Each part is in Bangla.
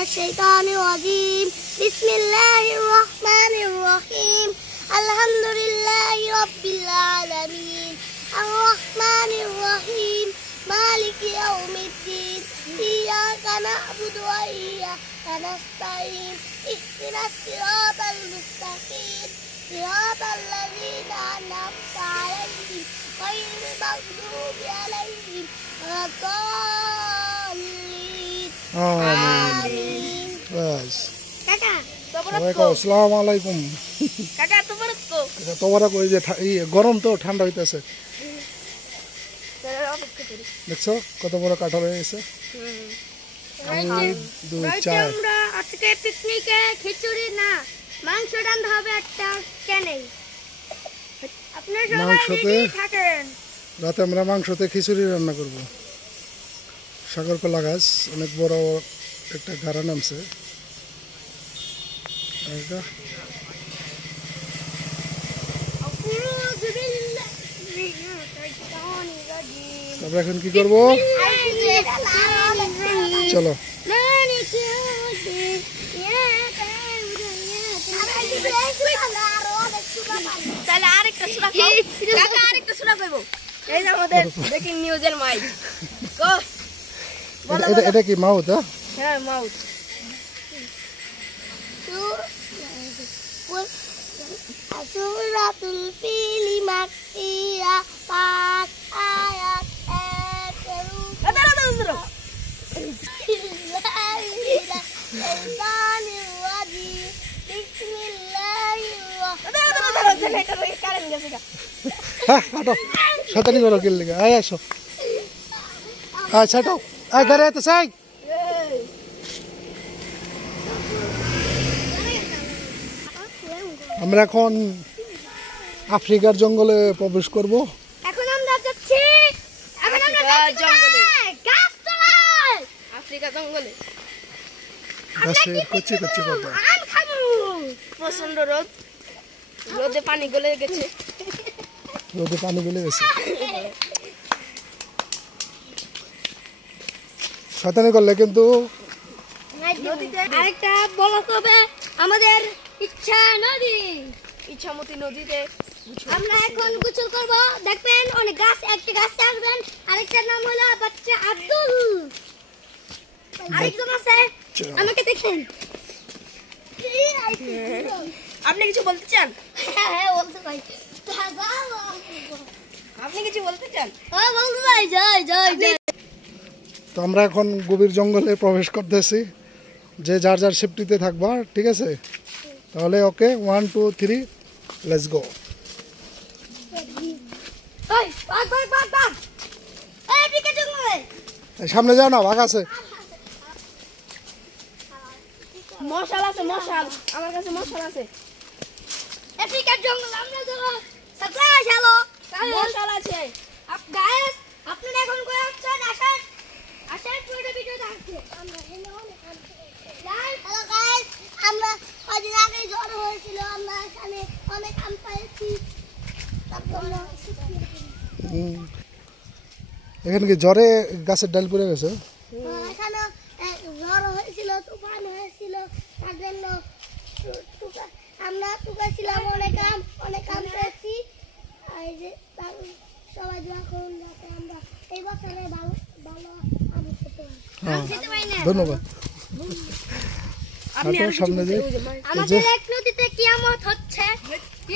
মিনাশ শাইতানির রাজিম বিসমিল্লাহির রহমানির রহিম আলহামদুলিল্লাহি রাব্বিল আলামিন আর রহমানির রহিম মালিকি ইয়াউমিদ্দিন ইয়্যাকা না'বুদু ওয়া ইয়্যাকা নাস্তাঈন ইহদিনাস সিরাতাল মুস্তাকিম সিরাতাল লাযীনা আন'আমতা আলাইহিম গায়রিল মাগদুবি আলাইহিম ওয়ালাদ-দাল্লিন আমিন। বাস কাকা আসসালামু আলাইকুম কাকা। তোমার কই যে গরম তো ঠান্ডা হইতেছে, দেখছো কত বড় কাঁঠাল হয়ে গেছে। আমরা আজকে পিকনিকে খিচুড়ি না মাংস রান্না হবে একটা কেনে। আপনারা সবাই রেডি থাকেন। রাতে আমরা মাংসতে খিচুড়ি রান্না করব। সাগরকলা গাছ অনেক বড় একটা গাড়া নামছে। আমরা এখন কি করব? চলো এটা কি মাউথ? হ্যাঁ মাউথ। সূরাতুল ফিল মাক্কিয়া 5 আয়াত 1 করো কি লাগে? আয় আসো, আয় ছাটো, আয় ঘরে তো সাই। আমরা এখন আফ্রিকার জঙ্গলে প্রবেশ করব। এখন আমরা যাচ্ছি আফ্রিকা জঙ্গলে। গাছের কচি কচি পাতা, প্রচন্ড রোদ, রোদে পানি গলে গেছে, রোদে পানি গলে গেছে। শয়তানি করলে কিন্তু আরেকটা বলা হবে আমাদের ইচ্ছা নদী, ইচ্ছামতি নদীতে আমরা এখন গোসল করব। দেখবেন অনেক গাছ, একটা গাছ আসবেন, আরেকটার নাম হলো বাচ্চা আব্দুল, আরেকজন আছে আমাকে দেখেন। আপনি কিছু বলতে চান? হ্যাঁ বলতে চাই। আপনি কিছু বলতে চান? হ্যাঁ বলতে চাই। জয় জয় জয়। তো আমরা এখন গভীর জঙ্গলে প্রবেশ করতেছি। যে যার যার সেফটিতে থাকবা, ঠিক আছে? তাহলে ওকে 1 2 3 লেটস গো। সামনে যাও না, ভাগ আছে। মশাল আছে, মশাল আমার কাছে মশাল আছে। আফ্রিকার জঙ্গল আমরা যাব। সাবস্ক্রাইব হ্যালো মশাল আছে। গাইস আপনারা এখন কই আসছেন? আসেন আসেন, পুরো ভিডিও দেখতে। আমরা হ্যালো গাইস, আমরা কদিন আগে জ্বর হয়েছিল, আমরা এখানে অনেক আম পেয়েছি। এখানে কি জ্বরে গাছের ডাল পড়ে গেছে? এখানে জ্বর হয়েছিল, তুফান হয়েছিল, তার জন্য আমরা তুকাছিলাম, অনেক আম পেয়েছি। এই যে সবাই দোয়া করুন যাতে আমরা এই বছরে ভালো ভালো আম খেতে পারি। ধন্যবাদ। সামনে যে আমাদের এক নদীতে কিয়ামত হচ্ছে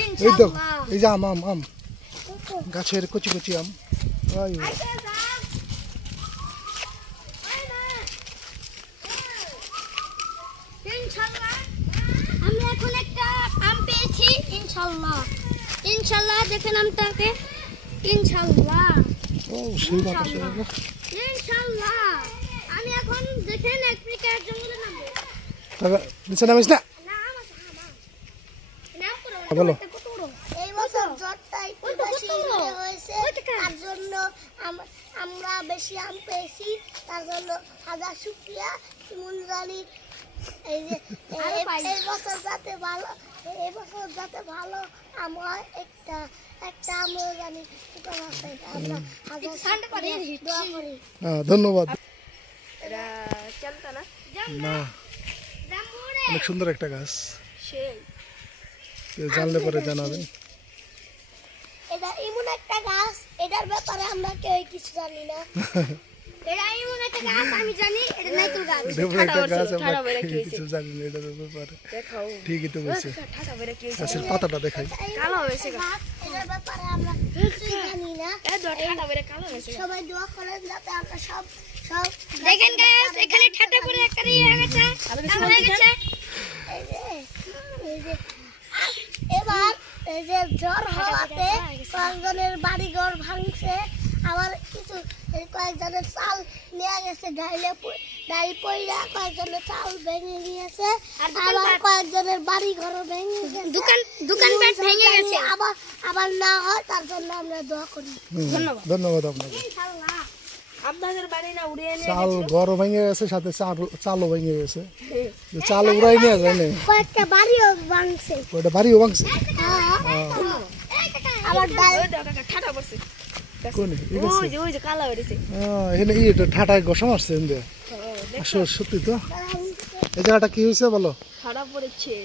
ইনশাআল্লাহ। এই যে আম আম আম গাছের কচি কচি আম। ইনশাআল্লাহ আমি এখন একটা আম পেয়েছি। ইনশাআল্লাহ ইনশাআল্লাহ দেখেন আমটাকে। ইনশাআল্লাহ ও সেই বাতাস। ইনশাআল্লাহ আমি এখন দেখেন আফ্রিকার জঙ্গলে নামবো। তবে নিচে নামিস না। বলো এই বছর জ্বরটাই বেশি হয়েছে, তার জন্য আমরা বেশি আম পেয়েছি, তার জন্য হাজার শুকরিয়া মুনজালি। এই যে এই বছর যাতে ভালো আম হয়, একটা আমও জানি আমরা হাজার দোয়া করি। ধন্যবাদ। অনেক সুন্দর একটা গাছ। সেই কেউ জানলে পরে জানাবেন। এটা এমন একটা গাছ, এটার ব্যাপারে আমরা কেউ কিছু জানি না। এটা এমন একটা গাছ আমি জানি, এটা নাইকুল গাছ। এমন একটা গাছ আমরা কিছু জানি না এটার ব্যাপারে। দেখাও ঠিকই তো বলছে। ঠাটা বেরে কি গাছের পাতাটা দেখাই। কালো হয়েছে গাছ, এটার ব্যাপারে আমরা কিছু জানি না। এই ঠাটা বেরে কালো হয়েছে। সবাই দোয়া করেন যাতে আমরা সব দেখেন গাইস এখানে ঠাটা পড়ে একটা ইয়ে গেছে হয়ে গেছে এই যে এবার এই যে ঝড় হওয়াতে কয়েকজনের বাড়িঘর ভাঙছে, আবার কিছু কয়েকজনের চাল নিয়ে গেছে, ডাইলে পইরা কয়েকজনের চাল ভেঙে নিয়েছে, আবার কয়েকজনের বাড়িঘরও ভেঙে গেছে, দোকানপাট ভেঙে গেছে। আবার না হয় তার জন্য আমরা দোয়া করি। ধন্যবাদ আপনাকে। আপনাদের বাড়ি না উড়িয়ে নিয়ে চাল ঘর ভেঙে গেছে, সাথে চালও ভেঙে গেছে। চাল উড়াই নিয়ে যায় না, কয়েকটা বাড়িও ভাঙছে। ওটা বাড়িও ভাঙছে। আবার ঠাটা পড়ছে। কোনে এই গাছে? ওই যে কালো হয়েছে। এখানে এটা ঠাটায় ঘষা মারছে এনদে। আসলে সত্যি তো। এই জায়গাটা কি হয়েছে বলো? ঠাটা পড়েছে।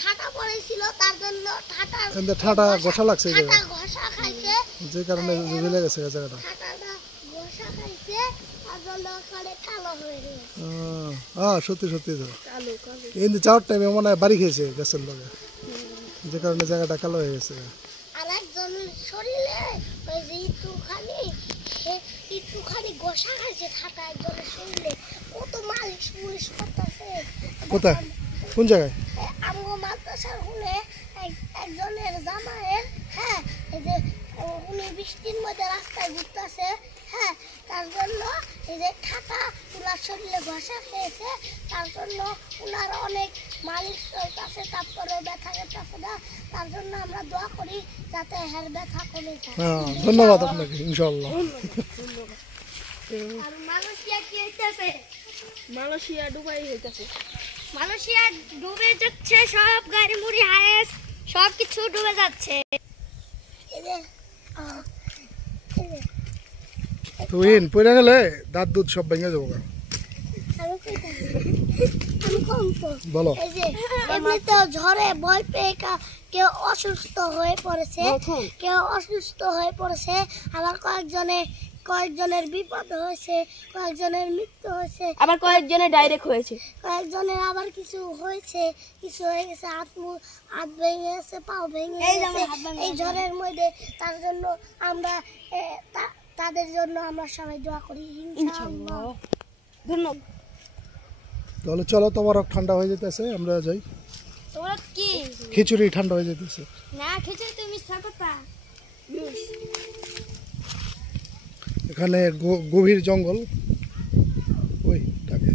ঠাটা পড়েছিল, তার জন্য এনদে ঠাটা ঘষা লাগছে এই জায়গায়, ঘষা খাইছে, যে কারণে ঝুলে গেছে এই জায়গাটা। ঠাটাটা ঘষা খাইছে, তার জন্য ওখানে কালো হয়ে গেছে। সত্যি সত্যি তো। কালো কালো। এনদে যাওয়ার টাইমে মনে হয় বাড়ি খেয়েছে গাছের লগে, যে কারণে জায়গাটা কালো হয়ে গেছে। আর একজনের শরীরে ওই যে একটুখানি ঘষা খাইছে ঠাটা, একজনের শরীরে কত মালিশ মুলিশ করতেছে। কোথায়, কোন জায়গায়? আমগো মাদ্রাসার হুনে একজনের জামাইয়ের, হ্যাঁ, এই যে উনি বৃষ্টির মধ্যে রাস্তায় ঘুরতেছে, হ্যাঁ, তার জন্য এই যে ঠাটা উনার শরীরে ঘষা খেয়েছে, তার জন্য উনার অনেক মালিশ চলতেছে, তারপরে ব্যথা গেতেছে না, তার জন্য আমরা দোয়া করি যাতে হের ব্যথা কমে যায়। ধন্যবাদ আপনাকে, ইনশাআল্লাহ। আর মালয়েশিয়া কি হইতাছে? মালয়েশিয়া দুবাই হইতাছে। মালয়েশিয়া ডুবে যাচ্ছে, সব গাড়ি মুড়ি হায়েস সব কিছু ডুবে যাচ্ছে। এই যে এই যে তো ইন পড়ে গেলে দাঁত দুধ সব ভেঙে যাবো। আমি কম তো বলো। এই যে এমনিতেও ঝড়ে ভয় পেয়ে কেউ অসুস্থ হয়ে পড়েছে, আবার কয়েকজনের বিপদ হয়েছে, কয়েকজনের মৃত্যু হয়েছে, আবার কয়েকজনের ডাইরেক্ট হয়েছে। কয়েকজনের আবার কিছু হয়ে গেছে, হাত ভেঙে গেছে, পাও ভেঙে গেছে এই ঝড়ের মধ্যে। তার জন্য আমরা তাদের জন্য আমরা সবাই দোয়া করি, ইনশাআল্লাহ। ধন্যবাদ। তাহলে চলো, তোমার ঠান্ডা হয়ে যেতেছে, আমরা যাই। তোমরা কি খিচুড়ি ঠান্ডা হয়ে যেতেছে। না খেয়েছো তুমি সাকতা? এখানে গভীর জঙ্গল, ওই টাকে